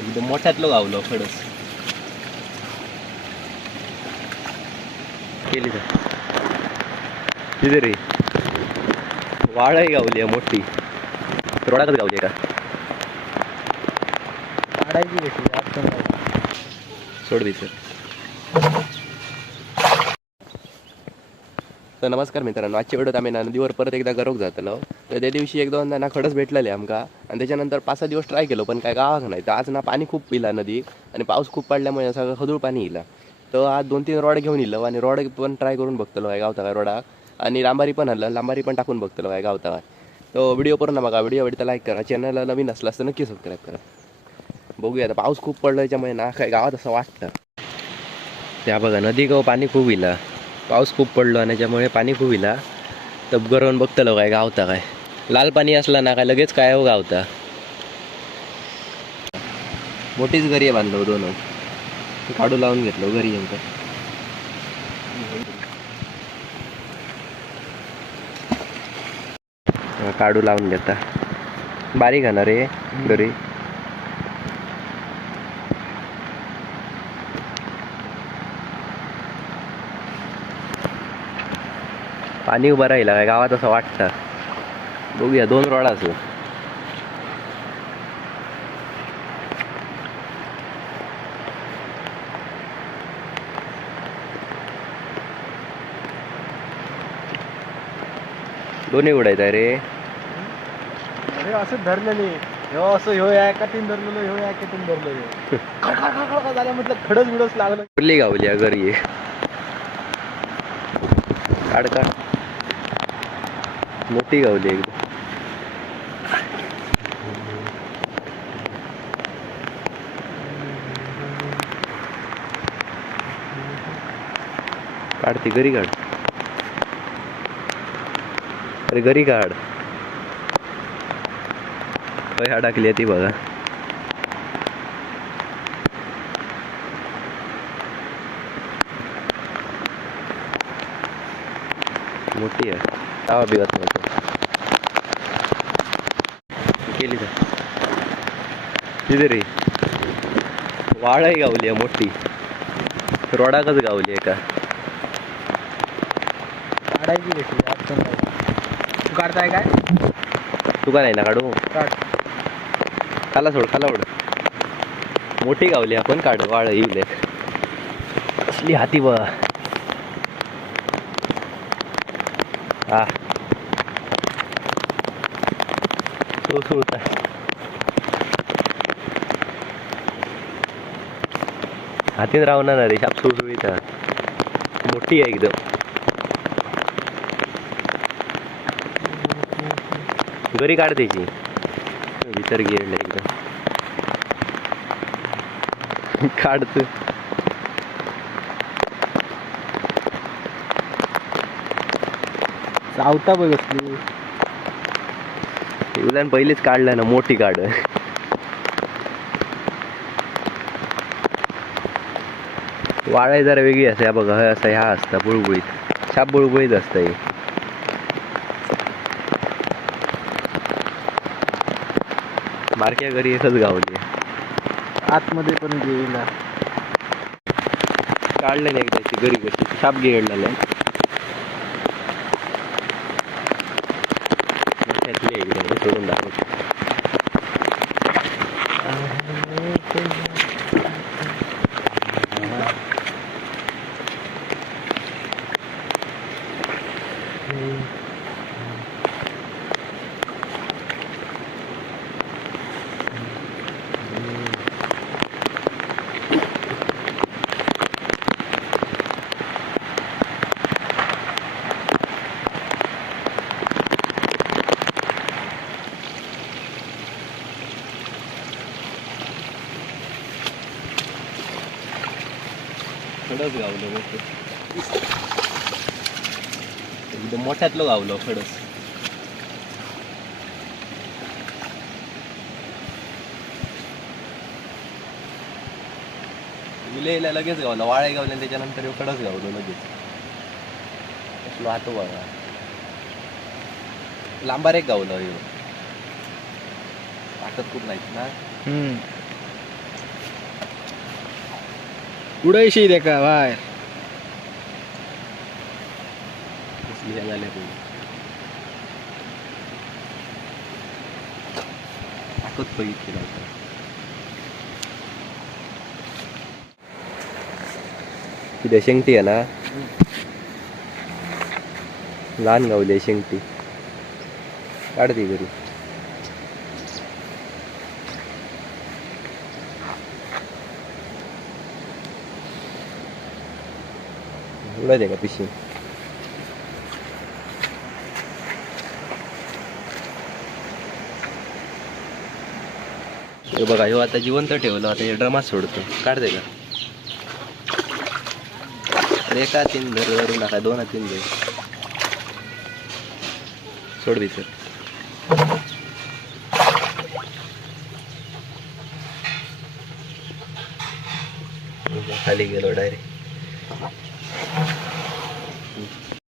एकदम मोठ्यातलं गावलं खडस केली का? तिथे रे. वाळही गावली आहे मोठी. रोडाकच गावली का? काढायची भेटली. सोड दे सर तर नमस्कार मित्रांनो आजच्या व्हिडिओत आम्ही ना नदीवर परत एकदा गरोक जातलो. तर त्या दिवशी एक दोनदा ना खडस भेटलेले आमका. आणि त्याच्यानंतर पाच सहा दिवस ट्राय केलो पण काय गावाक नाही. तर आज ना पाणी खूप पिला नदी आणि पाऊस खूप पडल्यामुळे सगळं खदूळ पाणी येईल. तर आज दोन तीन रॉड घेऊन येलो आणि रॉड पण ट्राय करून बघतलो काय गावता काय रोडा आणि लांबारी पण हल्लं लांबारी पण टाकून बघतलो काय गावता काय तो व्हिडिओ करू ना बघा व्हिडिओ आवडता लाईक करा. चॅनलला नवीन असला तर नक्की सबस्क्राईब करा. बघूया आता पाऊस खूप पडला त्याच्यामुळे ना काय गावात असं वाटतं. त्या बघा नदी गाव पाणी खूप इला पाऊस खूप पडलो आणि त्याच्यामुळे पाणी खूप इला तर गरवून बघतलो काय गावता काय लाल पाणी असला ना काय लगेच काय हो गावता? मोठीच घरी बांधलो हो दोन हो. काढू लावून घेतलो हो घरी येऊन काढू लावून घेता. बारीक आहे ना रे घरी. पाणी उभं राहिलं काय? गावात असं वाटतं. बघूया दोन रोड असं दोन्ही उडायचं आहे रे. अरे असं धरलेले ह्यो असं ह्यो या एकातीन धरलेलो ह्यो या एकातीन धरलेलो. खड खड खड खड झालं म्हटलं खडच बिडच लागलं. कुठली गावली घरी? ये काढ काढ. मोठी गावली एकदम काढ ती घरी काढ. अरे घरी काढ. पैसा टाकली आहे ती बघा. मोठी आहे. आवा बिगत नव्हतं केली का तिथे रे? वाळही गावली आहे मोठी. रोडाकच गावली आहे का? काढायची भेटली. तू काढताय काय? तुका नाही ना काढू? काढ. खाला सोड खाला सोड. मोठी गावली आपण काढ. वाळ येईल कसली हाती बा हा. तो सोडता हातीन राहणार ना रे शाप सुळसुळीत मोठी आहे एकदम. घरी काढ त्याची. भीतर गेलं एकदम. काढत. चावता बघ असली उद्या पहिलीच काढलं ना मोठी काढ वाळाय जरा वेगळी असते हा बघा हे असं ह्या असतं बुळबुळीत. छाप बुळबुळीत असतं हे मारक्या घरी एकच गावली. आतमध्ये पण गेला काढलं नाही एकदा घरी कशी छाप गिळलेलं आहे मोठ्यातली आहे खडस गावलो एकदम मोठ्यातलं गावलं खडस विलेला लगेच गावलं वाळे गावले आणि त्याच्यानंतर ह्यो खडस गावलो लगेच. कसलो हातो बघा लांबार एक गावलं ह्यो ताकद खूप नाही ना. उडायशी दे का बाय कसली ह्या झाल्या पुढे टाकत बघितली नव्हतं किती शेंगटी आहे ना लहान गावली आहे शेंगटी काढते बघा का पिशी हे बघा आता जिवंत ठेवलं आता हे ड्रमात सोडतो. काढते का? अरे एका तीन धर धरू नका दोन तीन धर. सोड भीतर. खाली गेलो डायरेक्ट.